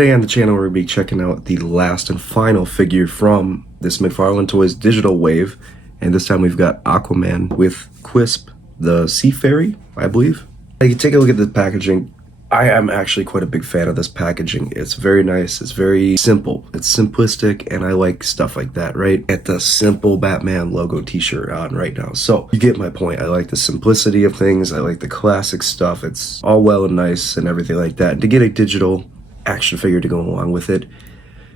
Today on the channel, we're going to be checking out the last and final figure from this McFarlane Toys digital wave. And this time we've got Aquaman with Quisp, the sea fairy, I believe. You take a look at the packaging. I am actually quite a big fan of this packaging. It's very nice, it's very simple, it's simplistic, and I like stuff like that, right? Get the simple Batman logo t-shirt on right now. So you get my point. I like the simplicity of things, I like the classic stuff. It's all well and nice and everything like that. And to get a digital action figure to go along with it,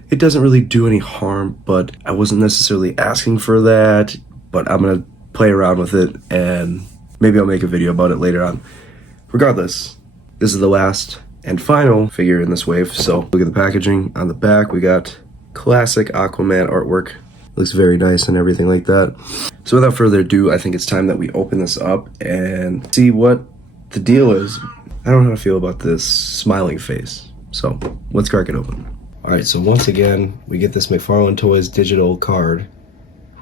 it doesn't really do any harm, but I wasn't necessarily asking for that. But I'm gonna play around with it and maybe I'll make a video about it later on. Regardless, this is the last and final figure in this wave. So look at the packaging. On the back we got classic Aquaman artwork. Looks very nice and everything like that. So without further ado, I think it's time that we open this up and see what the deal is. I don't know how to feel about this smiling face. So let's crack it open. Alright, so once again, we get this McFarlane Toys digital card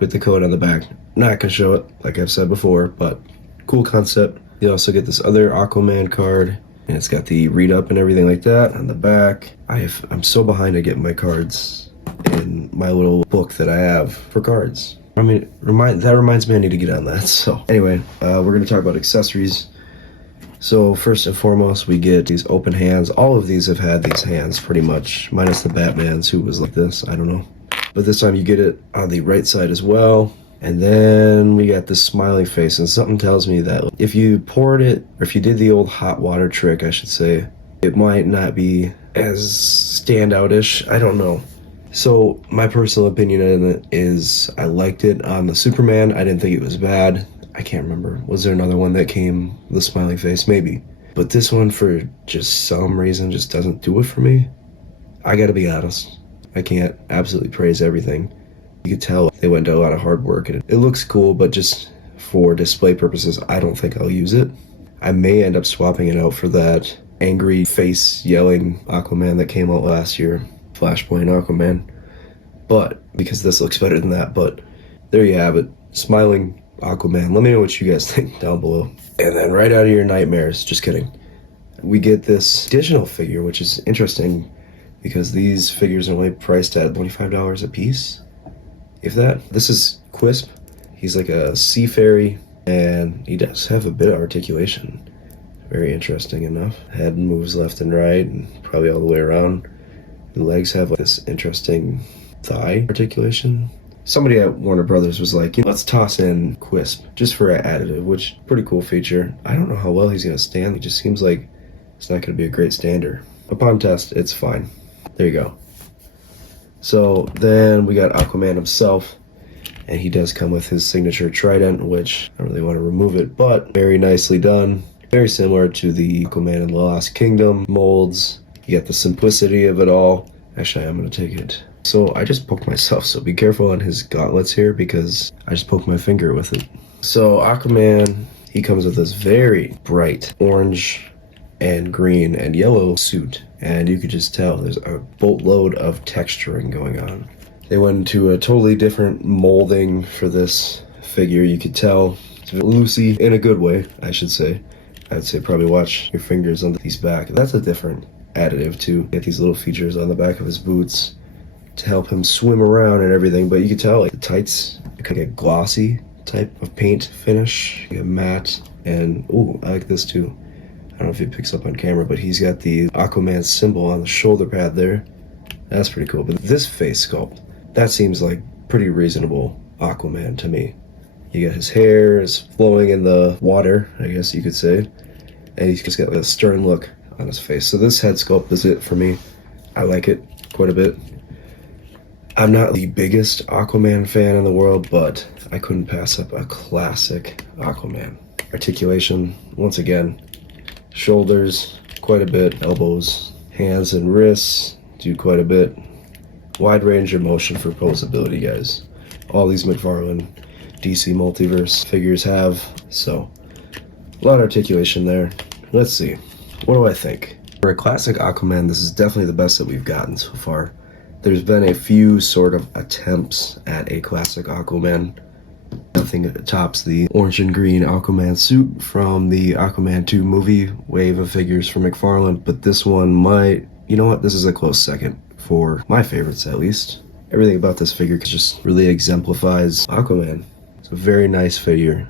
with the code on the back. Not gonna show it, like I've said before, but cool concept. You also get this other Aquaman card, and it's got the read up and everything like that on the back. I'm so behind to get my cards in my little book that I have for cards. I mean, that reminds me I need to get on that. So anyway, we're gonna talk about accessories. So first and foremost, we get these open hands. All of these have had these hands pretty much, minus the Batman's who was like this, I don't know. But this time you get it on the right side as well. And then we got this smiling face, and something tells me that if you poured it, or if you did the old hot water trick, I should say, it might not be as standout-ish. I don't know. So my personal opinion on it is I liked it on the Superman. I didn't think it was bad. I can't remember. Was there another one that came with the smiling face? Maybe. But this one, for just some reason, just doesn't do it for me. I gotta be honest. I can't absolutely praise everything. You could tell they went to a lot of hard work, and it looks cool, but just for display purposes, I don't think I'll use it. I may end up swapping it out for that angry face yelling Aquaman that came out last year, Flashpoint Aquaman. But because this looks better than that, but there you have it, smiling Aquaman. Let me know what you guys think down below. And then right out of your nightmares, just kidding, we get this additional figure, which is interesting because these figures are only priced at $25 a piece. If that. This is Quisp. He's like a sea fairy, and he does have a bit of articulation. Very interesting enough. Head moves left and right, and probably all the way around. The legs have like this interesting thigh articulation. Somebody at Warner Brothers was like, let's toss in Quisp just for an additive, which pretty cool feature. I don't know how well he's gonna stand. He just seems like it's not gonna be a great stander. Upon test, it's fine. There you go. So then we got Aquaman himself, and he does come with his signature trident, which I don't really want to remove it, but very nicely done. Very similar to the Aquaman in the Lost Kingdom molds. You get the simplicity of it all. Actually, I'm going to take it. So I just poked myself, so be careful on his gauntlets here because I just poked my finger with it. So Aquaman, he comes with this very bright orange and green and yellow suit, and you could just tell there's a boatload of texturing going on. They went into a totally different molding for this figure. You could tell it's loosey in a good way, I should say. I'd say probably watch your fingers on these back. That's a different additive too. Get these little features on the back of his boots to help him swim around and everything, but you could tell like the tights, kind of a glossy type of paint finish, you have matte, and ooh, I like this too. I don't know if he picks up on camera, but he's got the Aquaman symbol on the shoulder pad there. That's pretty cool. But this face sculpt, that seems like pretty reasonable Aquaman to me. You got his hair is flowing in the water, I guess you could say. And he's just got a stern look on his face. So this head sculpt is it for me. I like it quite a bit. I'm not the biggest Aquaman fan in the world, but I couldn't pass up a classic Aquaman. Articulation, once again. Shoulders, quite a bit. Elbows, hands and wrists, do quite a bit. Wide range of motion for posability, guys. All these McFarlane DC Multiverse figures have, so a lot of articulation there. Let's see, what do I think? For a classic Aquaman, this is definitely the best that we've gotten so far. There's been a few sort of attempts at a classic Aquaman. Nothing tops the orange and green Aquaman suit from the Aquaman 2 movie wave of figures from McFarlane, but this one might you know what? This is a close second for my favorites, at least. Everything about this figure just really exemplifies Aquaman. It's a very nice figure.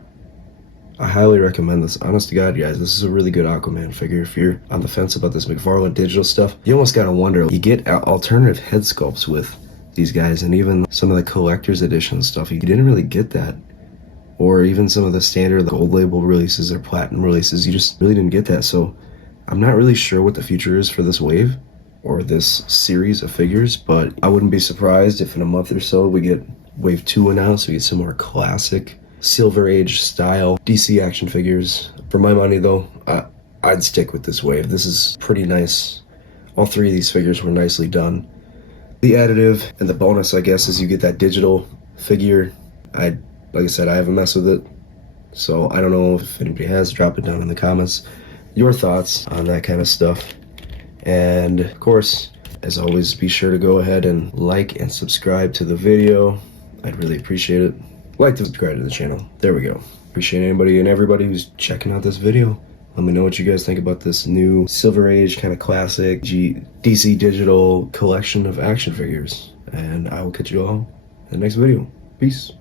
I highly recommend this. Honest to God, guys, this is a really good Aquaman figure. If you're on the fence about this McFarlane digital stuff, you almost gotta wonder. You get alternative head sculpts with these guys, and even some of the collector's edition stuff, you didn't really get that. Or even some of the standard gold label releases or platinum releases, you just really didn't get that. So I'm not really sure what the future is for this wave or this series of figures, but I wouldn't be surprised if in a month or so we get wave 2 announced. We get some more classic Silver Age style DC action figures. For my money though, I'd stick with this wave. This is pretty nice. All 3 of these figures were nicely done. The additive and the bonus, I guess, is you get that digital figure. Like I said, I haven't messed with it, so I don't know if anybody has. Drop it down in the comments your thoughts on that kind of stuff. And of course, as always, be sure to go ahead and like and subscribe to the video. I'd really appreciate it. Like to subscribe to the channel. There we go. Appreciate anybody and everybody who's checking out this video. Let me know what you guys think about this new Silver Age kind of classic DC digital collection of action figures. And I will catch you all in the next video. Peace.